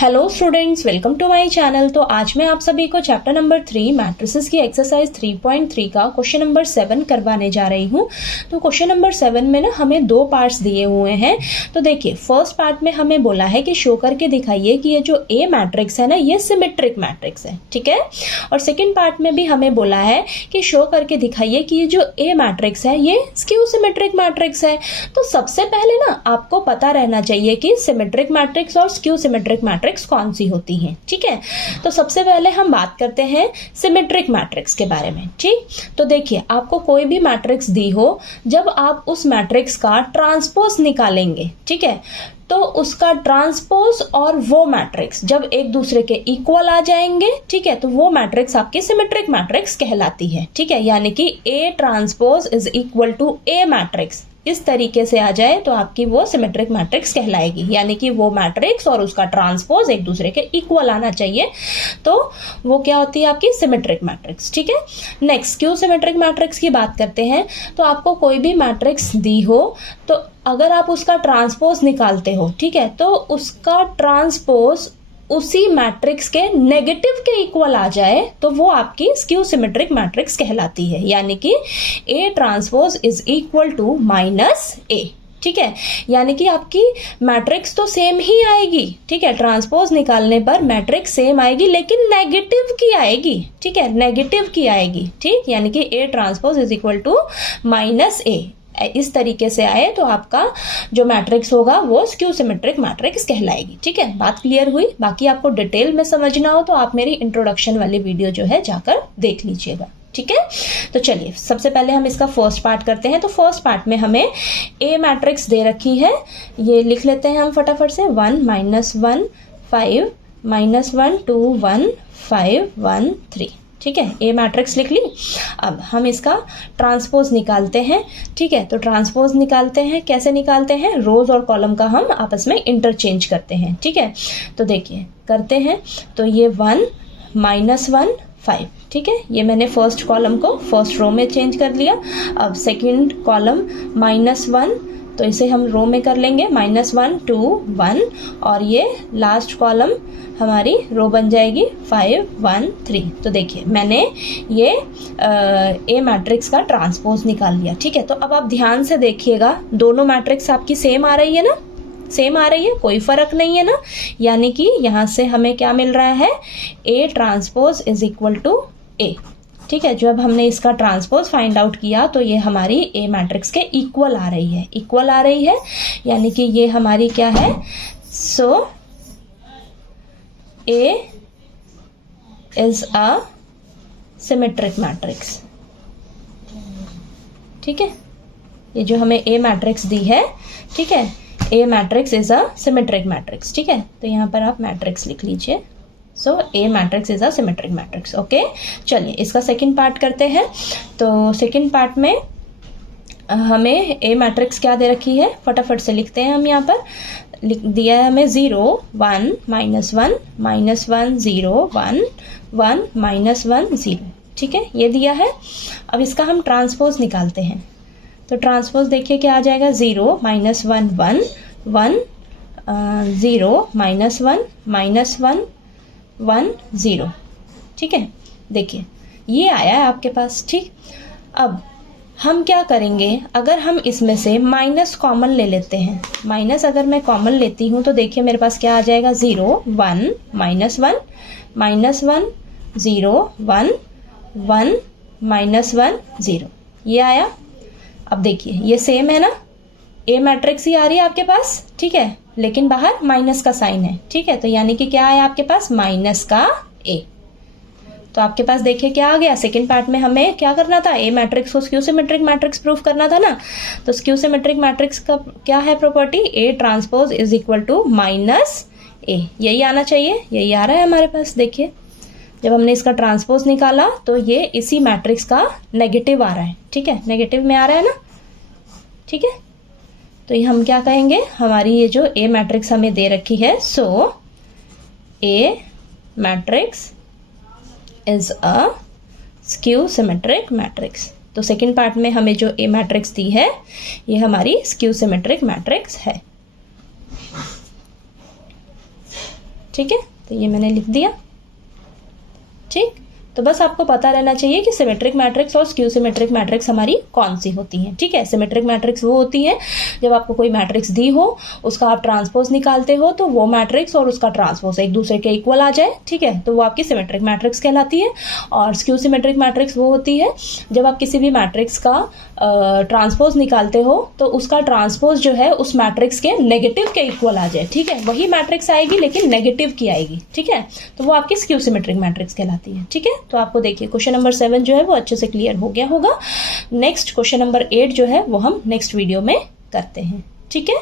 Hello students, welcome to my channel. तो आज मैं आप सभी को चैप्टर नंबर 3 मैट्रिसेस की एक्सरसाइज 3.3 का क्वेश्चन नंबर 7 करवाने जा रही हूँ। तो क्वेश्चन नंबर 7 में ना हमें दो पार्ट्स दिए हुए हैं। तो देखिए, फर्स्ट पार्ट में हमें बोला है कि शो करके दिखाइए कि ये जो ए मैट्रिक्स है ना, ये सिमेट्रिक मैट्रिक्स है, ठीक है। और सेकेंड पार्ट में भी हमें बोला है कि शो करके दिखाइए कि ये जो ए मैट्रिक्स है ये स्क्यू सिमेट्रिक मैट्रिक्स है। तो सबसे पहले ना आपको पता रहना चाहिए कि सिमेट्रिक मैट्रिक्स और स्क्यू सिमेट्रिक मैट्रिक्स कौन सी होती हैं, ठीक है। तो सबसे पहले हम बात करते हैं सिमेट्रिक मैट्रिक्स के बारे में, ठीक। तो देखिए, आपको कोई भी मैट्रिक्स दी हो, जब आप उस मैट्रिक्स का ट्रांसपोज निकालेंगे, ठीक है, तो उसका ट्रांसपोज और वो मैट्रिक्स जब एक दूसरे के इक्वल आ जाएंगे, ठीक है, तो वो मैट्रिक्स आपकी सिमेट्रिक मैट्रिक्स कहलाती है, ठीक है। यानी कि A transpose is equal to A matrix, इस तरीके से आ जाए तो आपकी वो सिमेट्रिक मैट्रिक्स कहलाएगी। यानी कि वो मैट्रिक्स और उसका ट्रांसपोज एक दूसरे के इक्वल आना चाहिए, तो वो क्या होती है आपकी सिमेट्रिक मैट्रिक्स, ठीक है। नेक्स्ट, स्क्यू सिमेट्रिक मैट्रिक्स की बात करते हैं। तो आपको कोई भी मैट्रिक्स दी हो, तो अगर आप उसका ट्रांसपोज निकालते हो, ठीक है, तो उसका ट्रांसपोज उसी मैट्रिक्स के नेगेटिव के इक्वल आ जाए तो वो आपकी स्क्यू सिमेट्रिक मैट्रिक्स कहलाती है। यानी कि A transpose is equal to minus A, ठीक है। यानी कि आपकी मैट्रिक्स तो सेम ही आएगी, ठीक है, ट्रांसपोज निकालने पर मैट्रिक्स सेम आएगी, लेकिन नेगेटिव की आएगी, ठीक है, नेगेटिव की आएगी, ठीक। यानी कि A transpose is equal to minus A, इस तरीके से आए तो आपका जो मैट्रिक्स होगा वो स्क्यू सिमेट्रिक मैट्रिक्स कहलाएगी, ठीक है। बात क्लियर हुई? बाकी आपको डिटेल में समझना हो तो आप मेरी इंट्रोडक्शन वाली वीडियो जो है जाकर देख लीजिएगा, ठीक है। तो चलिए, सबसे पहले हम इसका फर्स्ट पार्ट करते हैं। तो फर्स्ट पार्ट में हमें ए मैट्रिक्स दे रखी है, ये लिख लेते हैं हम फटाफट से। 1 -1 5 -1 2 1 5 1 3, ठीक है, ए मैट्रिक्स लिख ली। अब हम इसका ट्रांसपोज निकालते हैं, ठीक है। तो ट्रांसपोज निकालते हैं, कैसे निकालते हैं? रोज और कॉलम का हम आपस में इंटरचेंज करते हैं, ठीक है। तो देखिए, करते हैं। तो ये 1 -1 5, ठीक है, ये मैंने फर्स्ट कॉलम को फर्स्ट रो में चेंज कर लिया। अब सेकंड कॉलम -1, तो इसे हम रो में कर लेंगे, -1 2 1, और ये लास्ट कॉलम हमारी रो बन जाएगी 5 1 3। तो देखिए, मैंने ये ए मैट्रिक्स का ट्रांसपोज निकाल लिया, ठीक है। तो अब आप ध्यान से देखिएगा, दोनों मैट्रिक्स आपकी सेम आ रही है ना, सेम आ रही है, कोई फर्क नहीं है ना। यानी कि यहाँ से हमें क्या मिल रहा है? A transpose is equal to A, ठीक है। जब हमने इसका ट्रांसपोज फाइंड आउट किया तो ये हमारी ए मैट्रिक्स के इक्वल आ रही है, इक्वल आ रही है। यानी कि ये हमारी क्या है? So A is a symmetric matrix, ठीक है। ये जो हमें ए मैट्रिक्स दी है, ठीक है, A matrix is a symmetric matrix, ठीक है। तो यहाँ पर आप मैट्रिक्स लिख लीजिए। So A matrix is a symmetric matrix, okay. चलिए, इसका सेकंड पार्ट करते हैं। तो सेकंड पार्ट में हमें ए मैट्रिक्स क्या दे रखी है, फटाफट से लिखते हैं हम। यहाँ पर दिया है हमें 0 1 -1 -1 0 1 1 -1 0, ठीक है, ये दिया है। अब इसका हम ट्रांसपोज निकालते हैं। तो ट्रांसपोज देखिए क्या आ जाएगा? 0 -1 1 1 0 -1 1 0, ठीक है। देखिए, ये आया है आपके पास, ठीक। अब हम क्या करेंगे? अगर हम इसमें से माइनस कॉमन ले लेते हैं, माइनस अगर मैं कॉमन लेती हूँ तो देखिए मेरे पास क्या आ जाएगा? 0 1 -1 -1 0 1 1 -1 0, ये आया। अब देखिए, ये सेम है ना, ए मैट्रिक्स ही आ रही है आपके पास, ठीक है, लेकिन बाहर माइनस का साइन है, ठीक है। तो यानी कि क्या है आपके पास? माइनस का ए। तो आपके पास देखिए क्या आ गया? सेकंड पार्ट में हमें क्या करना था? ए मैट्रिक्स को स्क्यू सिमेट्रिक मैट्रिक्स प्रूफ करना था ना। तो स्क्यू सिमेट्रिक मैट्रिक्स का क्या है property? A transpose is equal to minus A, यही आना चाहिए, यही आ रहा है हमारे पास। देखिए, जब हमने इसका ट्रांसपोज निकाला तो ये इसी मैट्रिक्स का नेगेटिव आ रहा है, ठीक है, नेगेटिव में आ रहा है ना, ठीक है। तो ये हम क्या कहेंगे? हमारी ये जो ए मैट्रिक्स हमें दे रखी है, so A matrix is a skew symmetric matrix. तो सेकंड पार्ट में हमें जो ए मैट्रिक्स दी है, ये हमारी स्क्यू सिमेट्रिक मैट्रिक्स है। ठीक है, तो ये मैंने लिख दिया। ठीक, तो बस आपको पता रहना चाहिए कि सिमेट्रिक मैट्रिक्स और स्क्यू सिमेट्रिक मैट्रिक्स हमारी कौन सी होती हैं। ठीक है, सिमेट्रिक मैट्रिक्स वो होती हैं जब आपको कोई मैट्रिक्स दी हो, उसका आप ट्रांसपोज निकालते हो तो वो मैट्रिक्स और उसका ट्रांसपोज एक दूसरे के इक्वल आ जाए। ठीक है, तो वो आपकी सिमेट्रिक मैट्रिक्स कहलाती है। और स्क्यू सिमेट्रिक मैट्रिक्स वो होती है जब आप किसी भी मैट्रिक्स का ट्रांसपोज निकालते हो तो उसका ट्रांसपोज जो है उस मैट्रिक्स के नेगेटिव के इक्वल आ जाए। ठीक है, वही मैट्रिक्स आएगी लेकिन नेगेटिव की आएगी। ठीक है, तो वो आपकी स्क्यू सिमेट्रिक मैट्रिक्स कहलाती है। ठीक है, तो आपको देखिए क्वेश्चन नंबर 7 जो है वो अच्छे से क्लियर हो गया होगा। नेक्स्ट क्वेश्चन नंबर 8 जो है वो हम नेक्स्ट वीडियो में करते हैं। ठीक है।